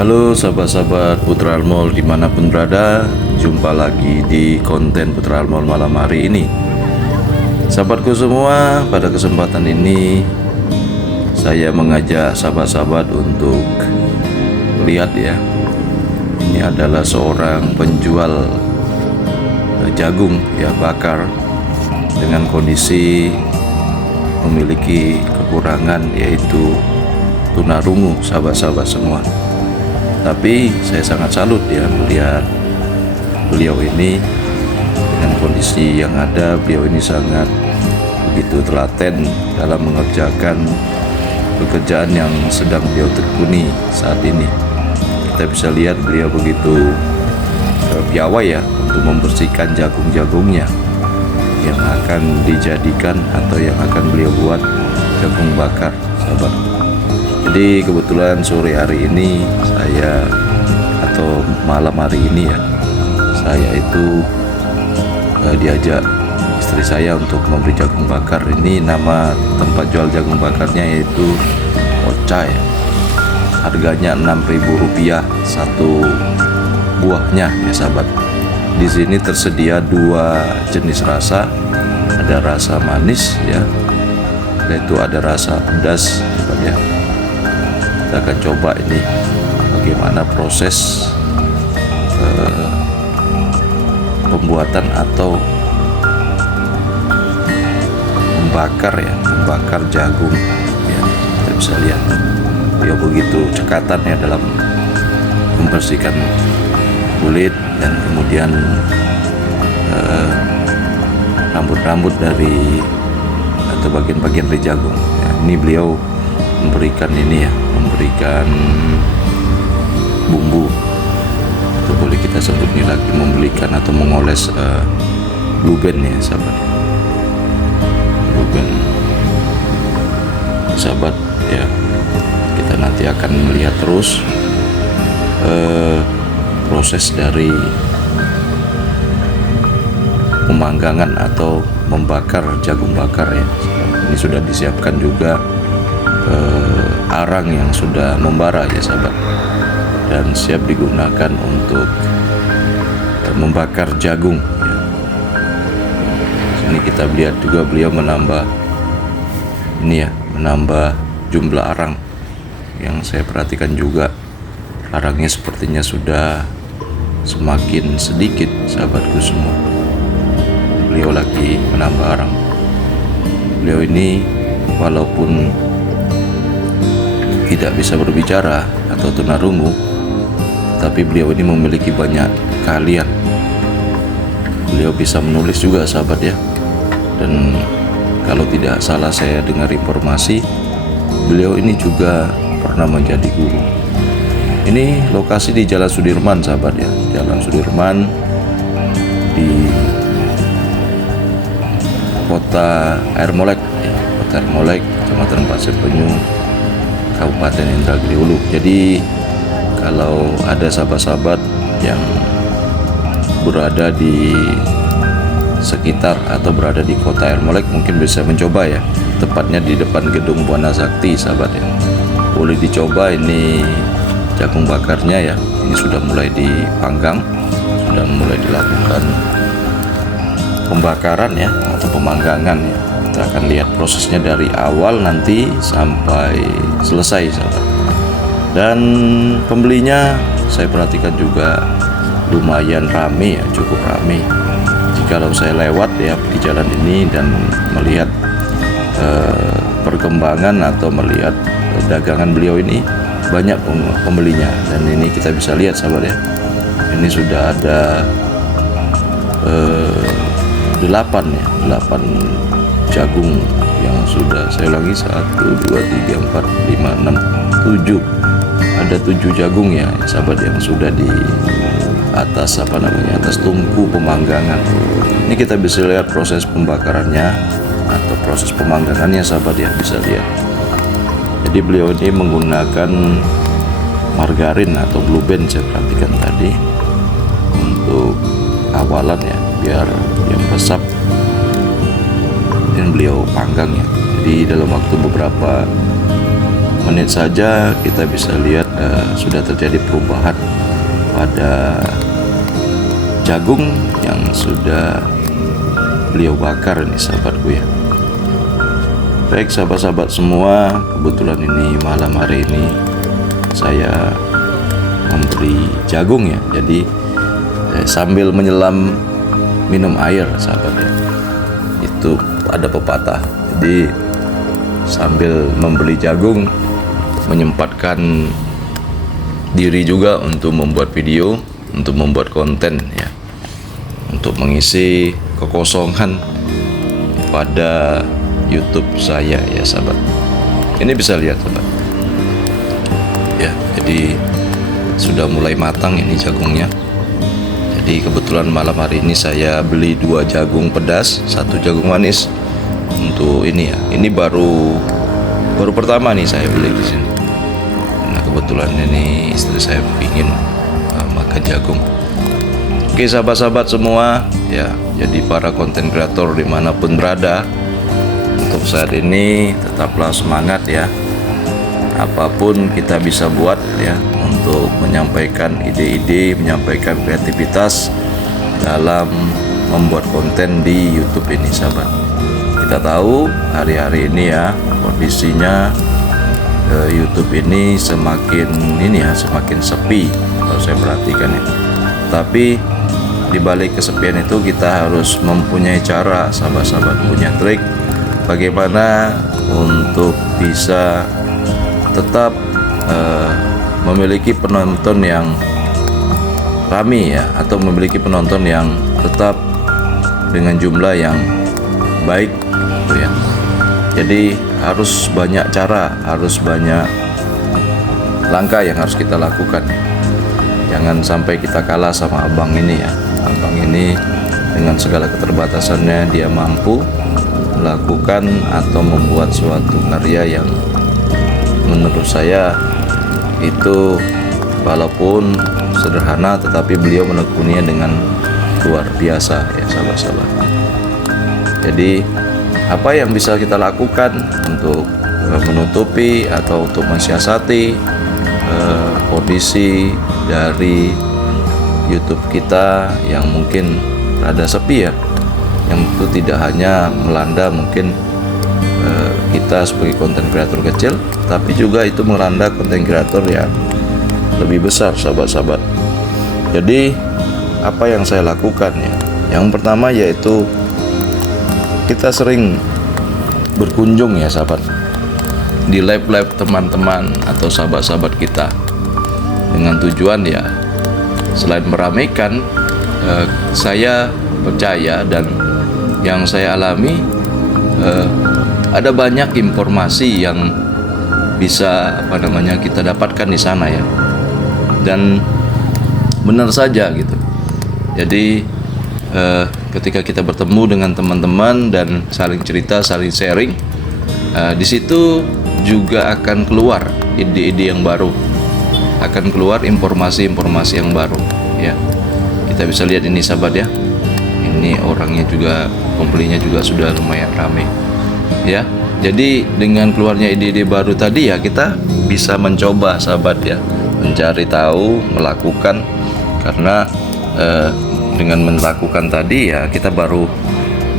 Halo sahabat-sahabat Putra Almol dimanapun berada, jumpa lagi di konten Putra Almol malam hari ini. Sahabatku semua, pada kesempatan ini saya mengajak sahabat-sahabat untuk lihat ya. Ini adalah seorang penjual jagung ya bakar dengan kondisi memiliki kekurangan yaitu tunarungu, sahabat-sahabat semua. Tapi saya sangat salut ya melihat beliau ini dengan kondisi yang ada. Beliau ini sangat begitu telaten dalam mengerjakan pekerjaan yang sedang beliau tekuni saat ini. Kita bisa lihat beliau begitu piawai ya untuk membersihkan jagung-jagungnya yang akan dijadikan atau yang akan beliau buat jagung bakar, sahabat. Jadi kebetulan sore hari ini saya atau malam hari ini ya, saya itu diajak istri saya untuk membeli jagung bakar. Ini nama tempat jual jagung bakarnya yaitu Ocha ya. Harganya Rp6.000 satu buahnya ya sahabat. Di sini tersedia dua jenis rasa, ada rasa manis ya, yaitu ada rasa pedas sahabat ya. Kita akan coba ini bagaimana proses pembuatan atau membakar jagung ya. Kita bisa lihat dia begitu cekatan ya dalam membersihkan kulit dan kemudian rambut-rambut dari atau bagian-bagian dari jagung ya. Ini beliau memberikan bumbu atau boleh kita sebut ini lagi memberikan atau mengoles blue band ya sahabat, blue band sahabat ya. Kita nanti akan melihat terus proses dari pemanggangan atau membakar jagung bakar ya. Ini sudah disiapkan juga arang yang sudah membara ya sahabat, dan siap digunakan untuk membakar jagung ya. Sini kita lihat juga beliau menambah jumlah arang. Yang saya perhatikan juga arangnya sepertinya sudah semakin sedikit sahabatku semua. Beliau lagi menambah arang. Beliau ini walaupun tidak bisa berbicara atau tunarungu, tapi beliau ini memiliki banyak keahlian. Beliau bisa menulis juga sahabat ya. Dan kalau tidak salah saya dengar informasi, beliau ini juga pernah menjadi guru. Ini lokasi di Jalan Sudirman sahabat ya, Jalan Sudirman di Kota Air Molek ya. Kota Air Molek, Kecamatan Pasir Penyu, Kabupaten Indragiri Hulu. Jadi kalau ada sahabat-sahabat yang berada di sekitar atau berada di Kota Air Molek mungkin bisa mencoba ya. Tepatnya di depan gedung Buana Sakti sahabat ya. Boleh dicoba ini jagung bakarnya ya. Ini sudah mulai dipanggang, sudah mulai dilakukan pembakaran ya atau pemanggangan ya. Kita akan lihat prosesnya dari awal nanti sampai selesai sahabat. Dan pembelinya saya perhatikan juga lumayan rame ya, cukup rame. Jikalau saya lewat ya di jalan ini dan melihat perkembangan atau melihat dagangan beliau ini, banyak pembelinya. Dan ini kita bisa lihat sahabat ya, ini sudah ada 8 jagung yang sudah saya ulangi 1, 2, 3, 4, 5, 6, 7. Ada 7 jagung ya sahabat yang sudah di atas atas tungku pemanggangan. Ini kita bisa lihat proses pembakarannya atau proses pemanggangannya sahabat ya, bisa lihat. Jadi beliau ini menggunakan margarin atau blue band saya perhatikan tadi untuk awalan ya, biar dia meresap dan beliau panggang ya. Jadi dalam waktu beberapa menit saja kita bisa lihat sudah terjadi perubahan pada jagung yang sudah beliau bakar ini sahabatku ya. Baik sahabat-sahabat semua, kebetulan ini malam hari ini saya memberi jagung ya. Jadi sambil menyelam minum air sahabat ya. Itu ada pepatah. Jadi sambil membeli jagung menyempatkan diri juga untuk membuat video, untuk membuat konten ya. Untuk mengisi kekosongan pada YouTube saya ya sahabat. Ini bisa lihat sahabat. Ya, jadi sudah mulai matang ini jagungnya. Jadi kebetulan malam hari ini saya beli 2 jagung pedas, 1 jagung manis. Untuk ini ya. Ini baru pertama nih saya beli di sini. Nah, kebetulan ini istri saya ingin makan jagung. Oke sahabat-sahabat semua ya, jadi para konten kreator dimanapun berada, untuk saat ini tetaplah semangat ya. Apapun kita bisa buat ya, untuk menyampaikan ide-ide, menyampaikan kreativitas dalam membuat konten di YouTube ini sahabat. Kita tahu hari-hari ini ya kondisinya YouTube ini semakin sepi kalau saya perhatikan ya. Tapi di balik kesepian itu kita harus mempunyai cara sahabat-sahabat, punya trik bagaimana untuk bisa tetap memiliki penonton yang ramai ya, atau memiliki penonton yang tetap dengan jumlah yang baik gitu ya. Jadi harus banyak cara, harus banyak langkah yang harus kita lakukan. Jangan sampai kita kalah sama abang ini ya. Abang ini dengan segala keterbatasannya dia mampu melakukan atau membuat suatu karya yang menurut saya itu walaupun sederhana tetapi beliau menekuninya dengan luar biasa ya sahabat-sahabat. Jadi apa yang bisa kita lakukan untuk menutupi atau untuk mensiasati kondisi dari YouTube kita yang mungkin rada sepi ya, yang itu tidak hanya melanda mungkin kita sebagai konten kreator kecil, tapi juga itu melanda konten kreator yang lebih besar sahabat-sahabat. Jadi apa yang saya lakukan ya, yang pertama yaitu kita sering berkunjung ya sahabat di live teman-teman atau sahabat-sahabat kita, dengan tujuan ya selain meramaikan, saya percaya dan yang saya alami ada banyak informasi yang bisa kita dapatkan di sana ya, dan benar saja gitu. Jadi ketika kita bertemu dengan teman-teman dan saling cerita, saling sharing, di situ juga akan keluar ide-ide yang baru, akan keluar informasi-informasi yang baru ya. Kita bisa lihat ini sahabat ya, ini orangnya juga, pembelinya juga sudah lumayan ramai ya. Jadi dengan keluarnya ide-ide baru tadi ya, kita bisa mencoba sahabat ya, mencari tahu, melakukan, karena dengan melakukan tadi ya kita baru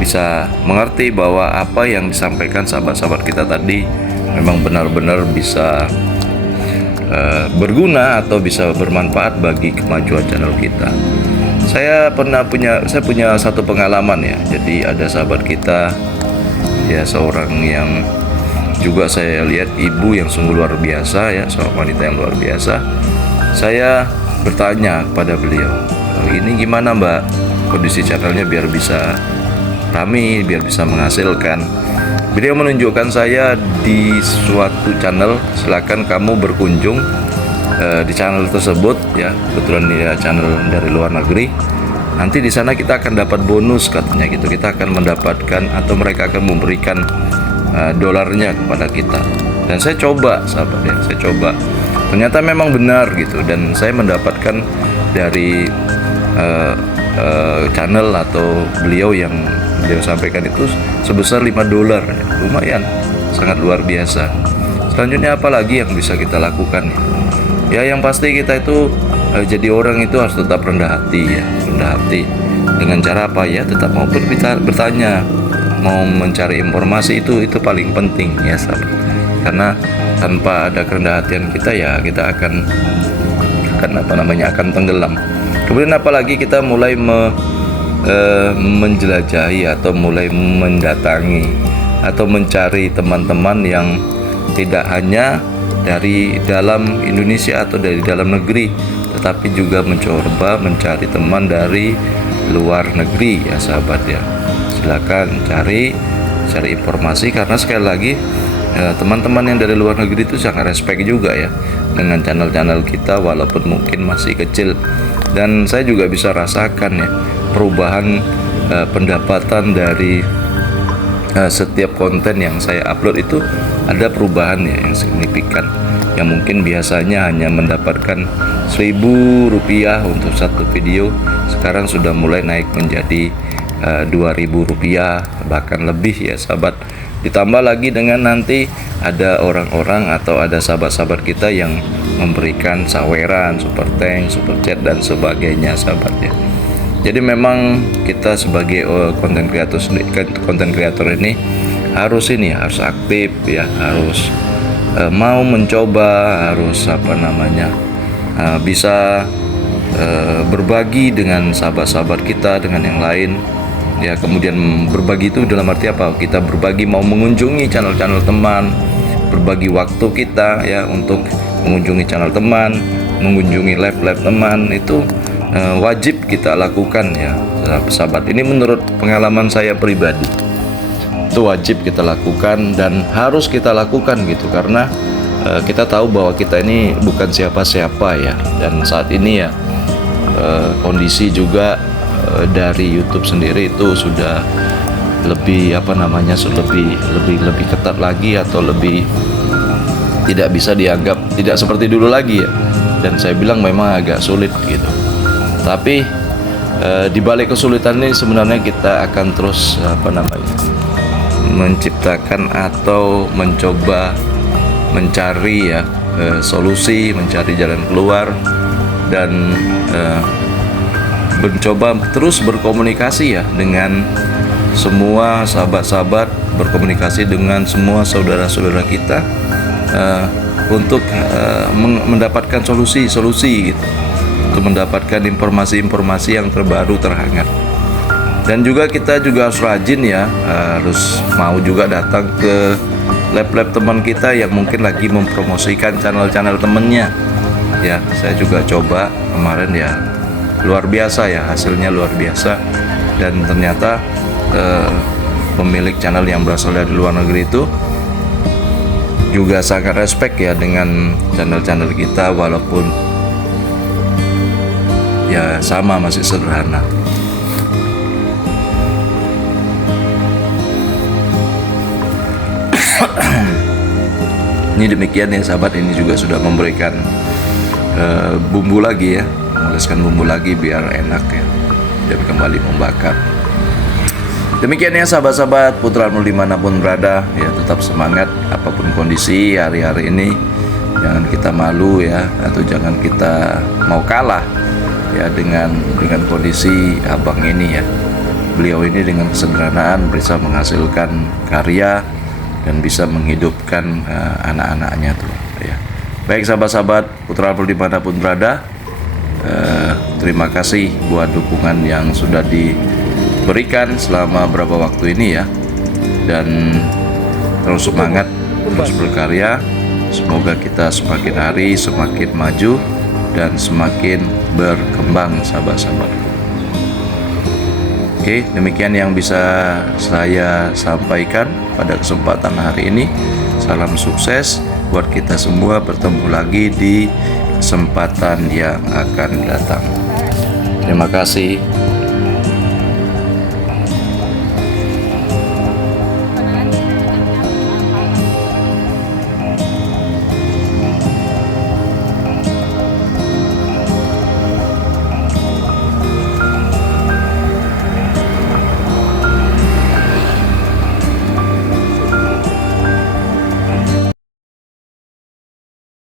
bisa mengerti bahwa apa yang disampaikan sahabat-sahabat kita tadi memang benar-benar bisa berguna atau bisa bermanfaat bagi kemajuan channel kita. Saya punya satu pengalaman ya. Jadi ada sahabat kita ya, seorang yang juga saya lihat ibu yang sungguh luar biasa ya, seorang wanita yang luar biasa. Saya bertanya kepada beliau, ini gimana mbak kondisi channelnya biar bisa rame, biar bisa menghasilkan. Beliau menunjukkan saya di suatu channel, silakan kamu berkunjung di channel tersebut ya, kebetulan dia channel dari luar negeri. Nanti di sana kita akan dapat bonus katanya gitu, kita akan mendapatkan atau mereka akan memberikan dolarnya kepada kita. Dan saya coba sahabat ya, saya coba, ternyata memang benar gitu, dan saya mendapatkan dari channel atau beliau yang beliau sampaikan itu sebesar $5 ya. Lumayan, sangat luar biasa. Selanjutnya apa lagi yang bisa kita lakukan? Ya yang pasti kita itu jadi orang itu harus tetap rendah hati ya, rendah hati. Dengan cara apa ya? Tetap mau bertanya, mau mencari informasi itu paling penting ya sahabat. Karena tanpa ada kerendahan hatian kita ya kita akan tenggelam. Kemudian apalagi kita mulai menjelajahi atau mulai mendatangi atau mencari teman-teman yang tidak hanya dari dalam Indonesia atau dari dalam negeri, tetapi juga mencoba mencari teman dari luar negeri ya sahabat ya. Silakan cari informasi, karena sekali lagi teman-teman yang dari luar negeri itu sangat respect juga ya dengan channel-channel kita walaupun mungkin masih kecil. Dan saya juga bisa rasakan ya perubahan pendapatan dari setiap konten yang saya upload itu ada perubahan ya yang signifikan, yang mungkin biasanya hanya mendapatkan Rp1.000 untuk satu video, sekarang sudah mulai naik menjadi Rp2.000 bahkan lebih ya sahabat. Ditambah lagi dengan nanti ada orang-orang atau ada sahabat-sahabat kita yang memberikan saweran, super thanks, super chat dan sebagainya sahabat ya. Jadi memang kita sebagai konten kreator ini harus aktif ya, harus mau mencoba, harus bisa berbagi dengan sahabat-sahabat kita, dengan yang lain ya. Kemudian berbagi itu dalam arti apa? Kita berbagi, mau mengunjungi channel-channel teman, berbagi waktu kita ya untuk mengunjungi channel teman, mengunjungi live teman, itu wajib kita lakukan ya sahabat. Ini menurut pengalaman saya pribadi, itu wajib kita lakukan dan harus kita lakukan gitu, karena kita tahu bahwa kita ini bukan siapa-siapa ya. Dan saat ini ya kondisi juga dari YouTube sendiri itu sudah lebih lebih ketat lagi, atau lebih tidak bisa dianggap tidak seperti dulu lagi ya. Dan saya bilang memang agak sulit gitu. Tapi di balik kesulitan ini sebenarnya kita akan terus menciptakan atau mencoba mencari ya solusi, mencari jalan keluar, dan mencoba terus berkomunikasi ya dengan semua sahabat-sahabat, berkomunikasi dengan semua saudara-saudara kita untuk mendapatkan solusi gitu, untuk mendapatkan informasi-informasi yang terbaru, terhangat. Dan juga kita juga harus rajin ya, harus mau juga datang ke lab teman kita yang mungkin lagi mempromosikan channel temennya ya. Saya juga coba kemarin ya, luar biasa ya, hasilnya luar biasa. Dan ternyata pemilik channel yang berasal dari luar negeri itu juga sangat respect ya dengan channel kita, walaupun ya sama masih sederhana. Ini demikian ya sahabat, ini juga sudah memberikan bumbu lagi ya, mengoleskan bumbu lagi biar enak ya, dan kembali membakar. Demikian ya sahabat-sahabat Putra Al Mulk dimanapun berada ya, tetap semangat apapun kondisi hari-hari ini. Jangan kita malu ya, atau jangan kita mau kalah ya dengan kondisi abang ini ya. Beliau ini dengan kesederhanaan bisa menghasilkan karya dan bisa menghidupkan anak-anaknya tuh ya. Baik sahabat-sahabat Putra Al Mulk dimanapun berada, terima kasih buat dukungan yang sudah diberikan selama beberapa waktu ini ya, dan terus semangat, terus berkarya. Semoga kita semakin hari semakin maju dan semakin berkembang sahabat-sahabat. Oke, demikian yang bisa saya sampaikan pada kesempatan hari ini. Salam sukses buat kita semua, bertemu lagi di kesempatan yang akan datang. Terima kasih.